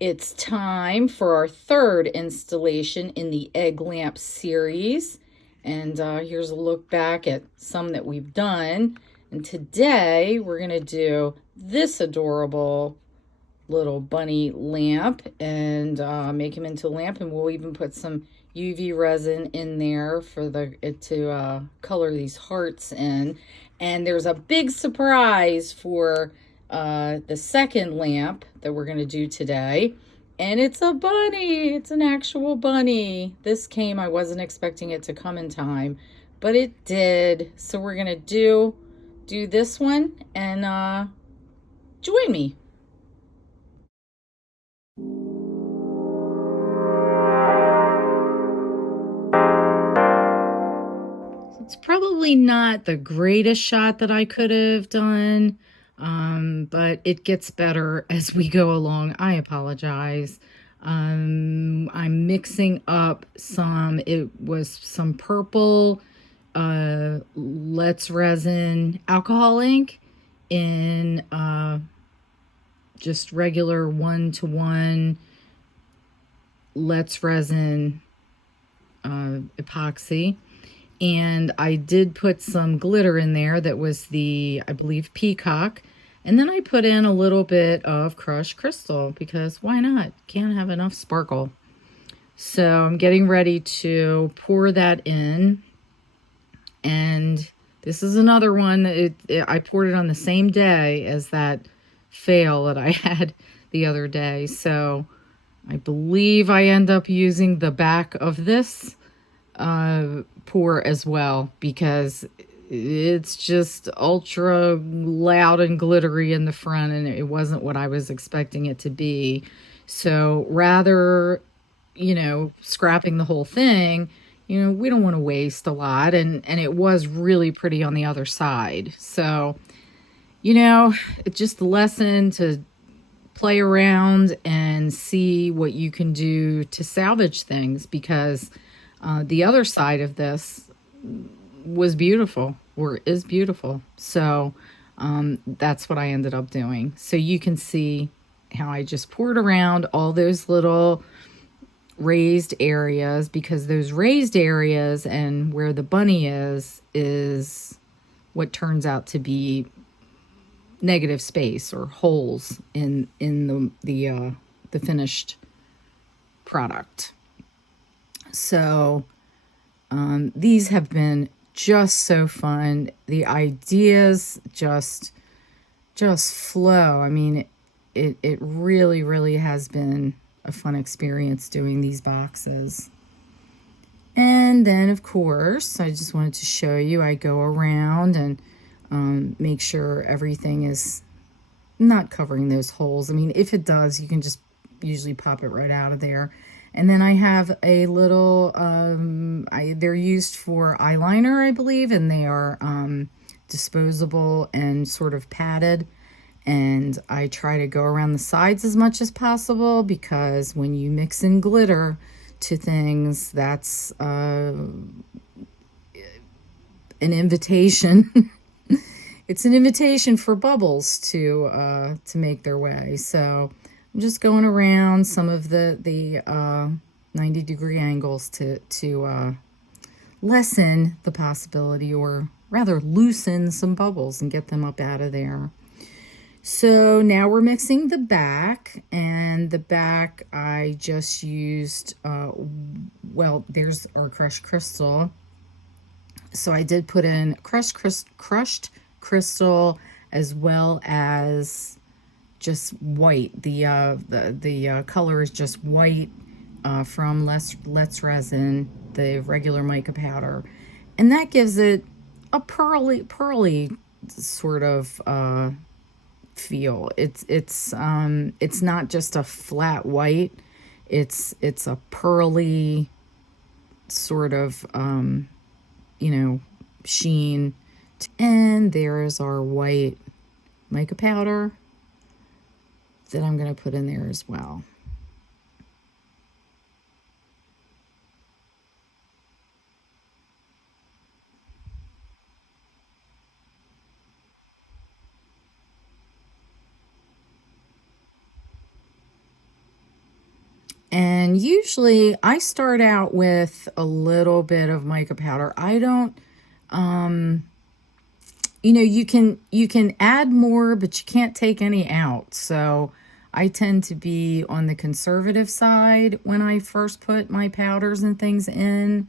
It's time for our third installation in the egg lamp series. And here's a look back at some that we've done. And today we're going to do this adorable little bunny lamp and make him into a lamp. And we'll even put some UV resin in there for it to color these hearts in. And there's a big surprise for the second lamp that we're going to do today. And it's a bunny. It's an actual bunny. This came, I wasn't expecting it to come in time, but it did. So we're going to do this one and join me. It's probably not the greatest shot that I could have done, but it gets better as we go along. I apologize. I'm mixing up it was some purple Let's Resin alcohol ink in just regular 1-to-1 Let's Resin epoxy. And I did put some glitter in there that was the, I believe, peacock. And then I put in a little bit of crushed crystal because why not? Can't have enough sparkle. So I'm getting ready to pour that in. And this is another one. I poured it on the same day as that fail that I had the other day. So I believe I end up using the back of this pour as well because it's just ultra loud and glittery in the front, and it wasn't what I was expecting it to be. So rather, scrapping the whole thing, we don't want to waste a lot, and it was really pretty on the other side. So, it's just a lesson to play around and see what you can do to salvage things, because the other side of this was beautiful, or is beautiful. So that's what I ended up doing. So you can see how I just poured around all those little raised areas, because those raised areas and where the bunny is what turns out to be negative space or holes in the finished product. So these have been just so fun. The ideas just flow. I mean, it really, really has been a fun experience doing these boxes. And then, of course, I just wanted to show you, I go around and make sure everything is not covering those holes. I mean, if it does, you can just usually pop it right out of there. And then I have a little, they're used for eyeliner, I believe, and they are disposable and sort of padded. And I try to go around the sides as much as possible, because when you mix in glitter to things, that's an invitation. It's an invitation for bubbles to make their way. So I'm just going around some of the 90-degree angles to lessen the possibility, or rather loosen some bubbles and get them up out of there. So now we're mixing the back, and the back I just used, well, there's our crushed crystal. So I did put in crushed crystal as well as just white. The color is just white from Let's Resin, the regular mica powder, and that gives it a pearly sort of feel. It's not just a flat white. It's a pearly sort of sheen. And there is our white mica powder that I'm going to put in there as well. And usually I start out with a little bit of mica powder. I don't, you can add more, but you can't take any out. So I tend to be on the conservative side when I first put my powders and things in.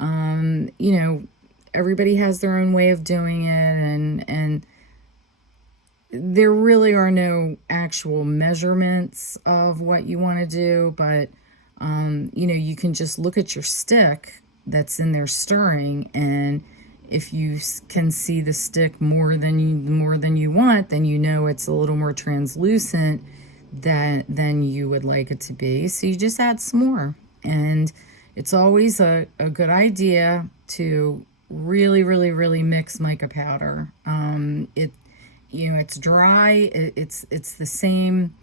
You know, everybody has their own way of doing it, and there really are no actual measurements of what you want to do, but you can just look at your stick that's in there stirring, and if you can see the stick more than you want, then you know it's a little more translucent than you would like it to be. So you just add some more, and it's always a good idea to really, really, really mix mica powder. It's dry. It's the same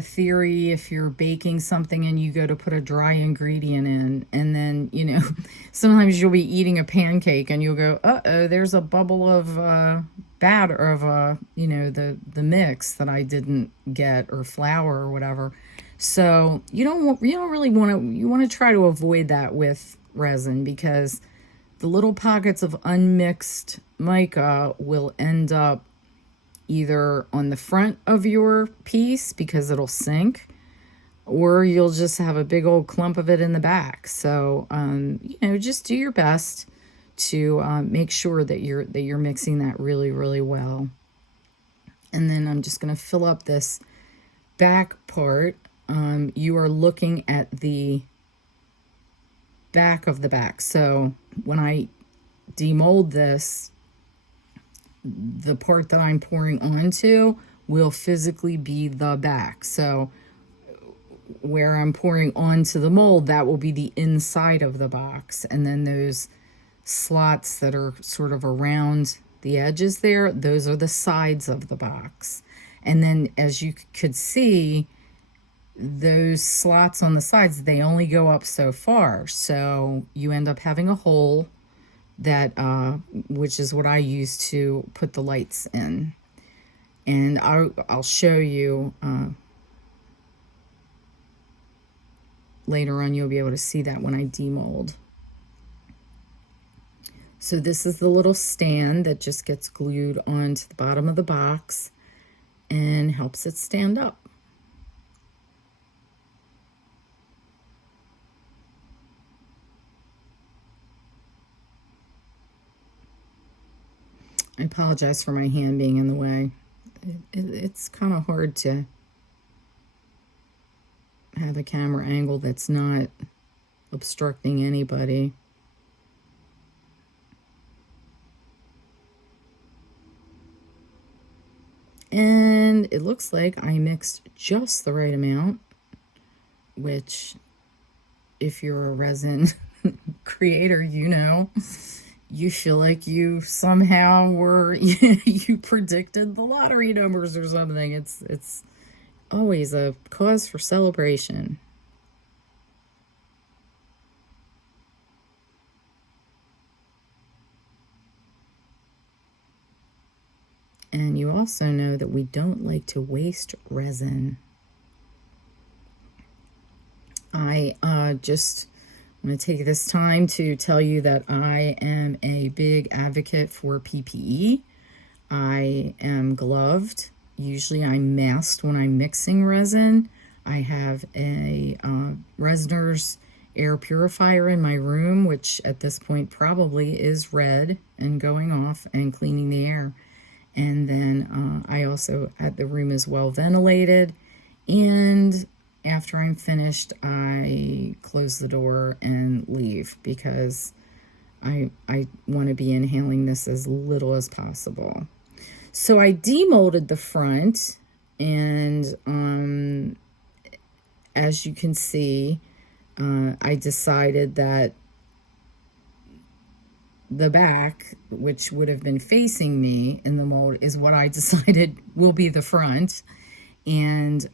theory if you're baking something and you go to put a dry ingredient in, and then sometimes you'll be eating a pancake and you'll go, uh-oh, there's a bubble of batter of the mix that I didn't get, or flour or whatever. So you don't really want to, you want to try to avoid that with resin, because the little pockets of unmixed mica will end up either on the front of your piece because it'll sink, or you'll just have a big old clump of it in the back. So just do your best to make sure that you're mixing that really, really well. And then I'm just going to fill up this back part. You are looking at the back of the back. So when I demold this, the part that I'm pouring onto will physically be the back. So where I'm pouring onto the mold, that will be the inside of the box. And then those slots that are sort of around the edges there, those are the sides of the box. And then as you could see, those slots on the sides, they only go up so far. So you end up having a hole that which is what I use to put the lights in. And I'll show you later on. You'll be able to see that when I demold. So this is the little stand that just gets glued onto the bottom of the box and helps it stand up. I apologize for my hand being in the way. It's kind of hard to have a camera angle that's not obstructing anybody. And it looks like I mixed just the right amount, which if you're a resin creator, you feel like you somehow were, you predicted the lottery numbers or something. It's always a cause for celebration. And you also know that we don't like to waste resin. I just I'm going to take this time to tell you that I am a big advocate for PPE. I am gloved. Usually I'm masked when I'm mixing resin. I have a Resiner's air purifier in my room, which at this point probably is red and going off and cleaning the air. And then I also, the room is well ventilated, and after I'm finished, I close the door and leave, because I want to be inhaling this as little as possible. So I demolded the front, and as you can see, I decided that the back, which would have been facing me in the mold, is what I decided will be the front. And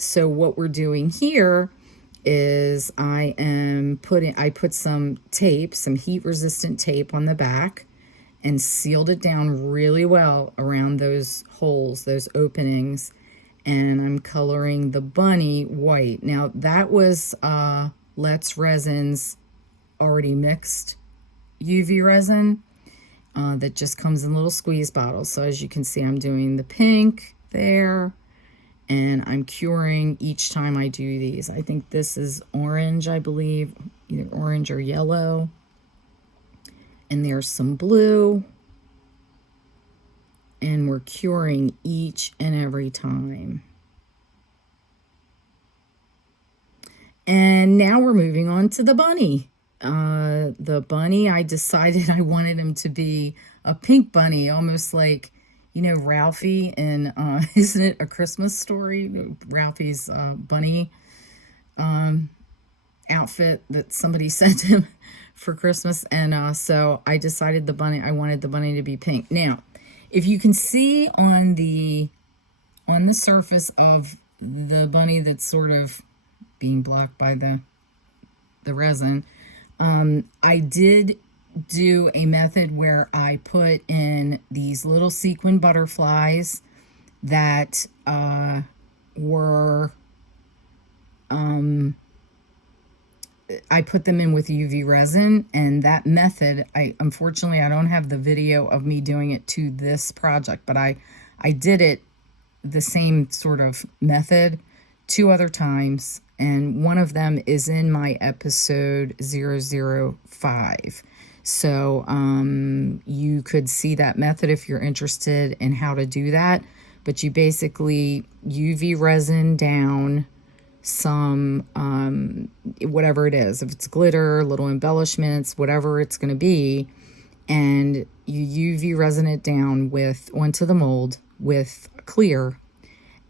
so what we're doing here is I put some tape, some heat resistant tape on the back, and sealed it down really well around those holes, those openings. and I'm coloring the bunny white. Now that was Let's Resin's already mixed UV resin that just comes in little squeeze bottles. So as you can see, I'm doing the pink there, and I'm curing each time I do these. I think this is orange, I believe, either orange or yellow. And there's some blue. And we're curing each and every time. And now we're moving on to the bunny. The bunny, I decided I wanted him to be a pink bunny, almost like, you know, Ralphie in, isn't it A Christmas Story? Ralphie's bunny outfit that somebody sent him for Christmas. And so I decided I wanted the bunny to be pink. Now, if you can see on the surface of the bunny that's sort of being blocked by the resin, I did do a method where I put in these little sequin butterflies that were I put them in with UV resin, and that method, unfortunately I don't have the video of me doing it to this project, but I did it the same sort of method 2 other times, and one of them is in my episode 005. So you could see that method if you're interested in how to do that. But you basically UV resin down some whatever it is, if it's glitter, little embellishments, whatever it's going to be, and you UV resin it down onto the mold with clear,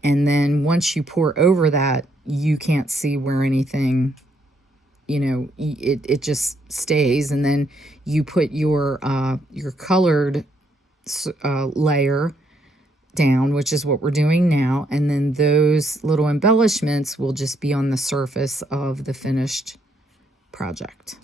and then once you pour over that, you can't see where anything, you know, it just stays, and then you put your colored layer down, which is what we're doing now, and then those little embellishments will just be on the surface of the finished project.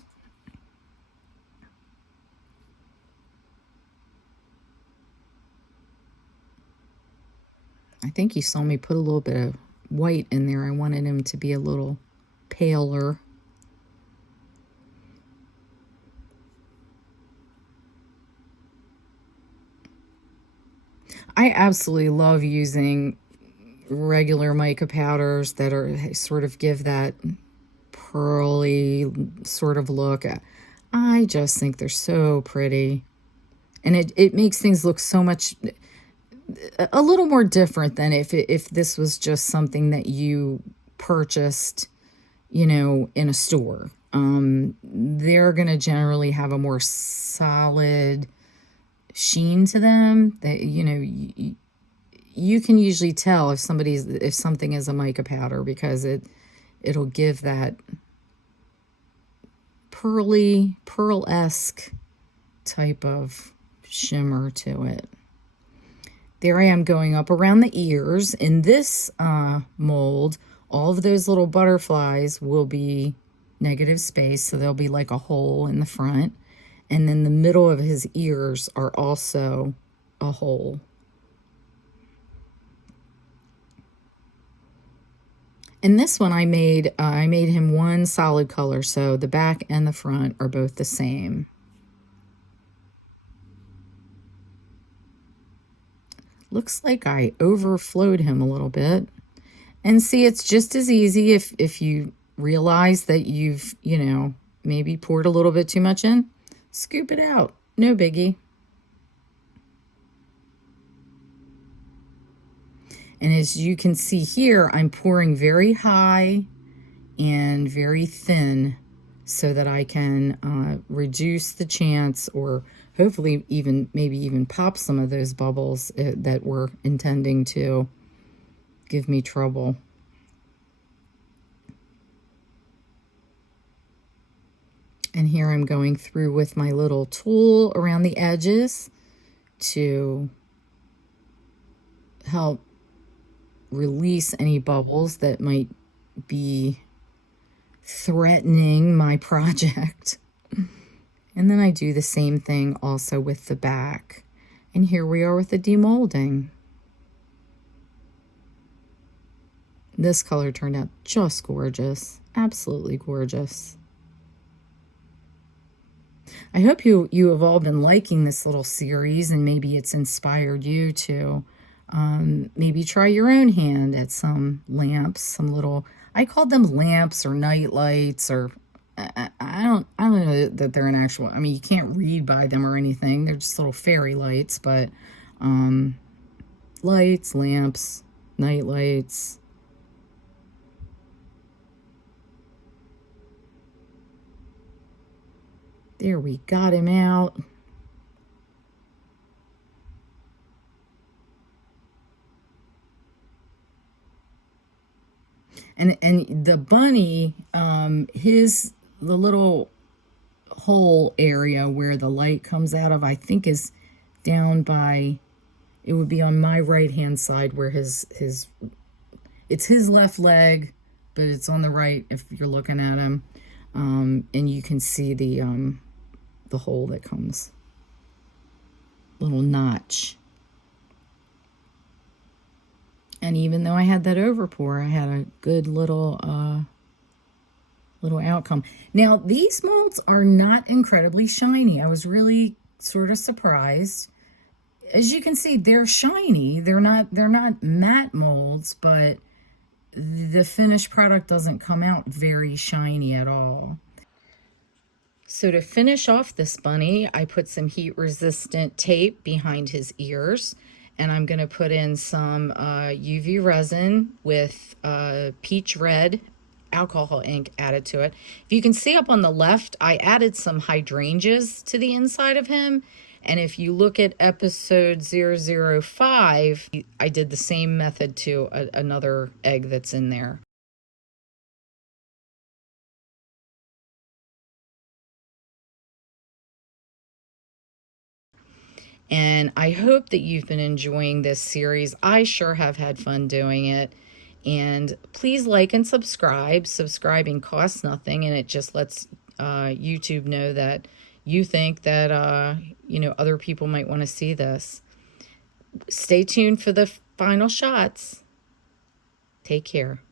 I think you saw me put a little bit of white in there. I wanted him to be a little paler. I absolutely love using regular mica powders that are sort of give that pearly sort of look. I just think they're so pretty. And it makes things look so much, a little more different than if this was just something that you purchased, you know, in a store. They're going to generally have a more solid sheen to them that, you know, you can usually tell if something is a mica powder, because it'll give that pearl-esque type of shimmer to it. There I am going up around the ears. In this mold, all of those little butterflies will be negative space, so there'll be like a hole in the front. And then the middle of his ears are also a hole. In this one, I made him one solid color, so the back and the front are both the same. Looks like I overflowed him a little bit. And see, it's just as easy if you realize that you've, you know, maybe poured a little bit too much in. Scoop it out. No biggie. And as you can see here, I'm pouring very high and very thin so that I can reduce the chance, or hopefully maybe even pop some of those bubbles that were intending to give me trouble. And here I'm going through with my little tool around the edges to help release any bubbles that might be threatening my project. And then I do the same thing also with the back. And here we are with the demolding. This color turned out just gorgeous. Absolutely gorgeous. I hope you have all been liking this little series, and maybe it's inspired you to maybe try your own hand at some lamps, some little, I called them lamps or night lights, or I don't know that they're an actual, I mean, you can't read by them or anything. They're just little fairy lights, but lights, lamps, night lights. There, we got him out. And the bunny, the little hole area where the light comes out of, I think is down by, it would be on my right hand side where it's his left leg, but it's on the right if you're looking at him. And you can see the hole that comes, little notch. And even though I had that overpour, I had a good little outcome. Now, these molds are not incredibly shiny. I was really sort of surprised. As you can see, they're shiny. They're not matte molds, but the finished product doesn't come out very shiny at all. So to finish off this bunny, I put some heat-resistant tape behind his ears, and I'm going to put in some UV resin with peach red alcohol ink added to it. If you can see up on the left, I added some hydrangeas to the inside of him. And if you look at episode 005, I did the same method to another egg that's in there. And I hope that you've been enjoying this series. I sure have had fun doing it. And please like and subscribe. Subscribing costs nothing, and it just lets YouTube know that you think that other people might want to see this. Stay tuned for the final shots. Take care.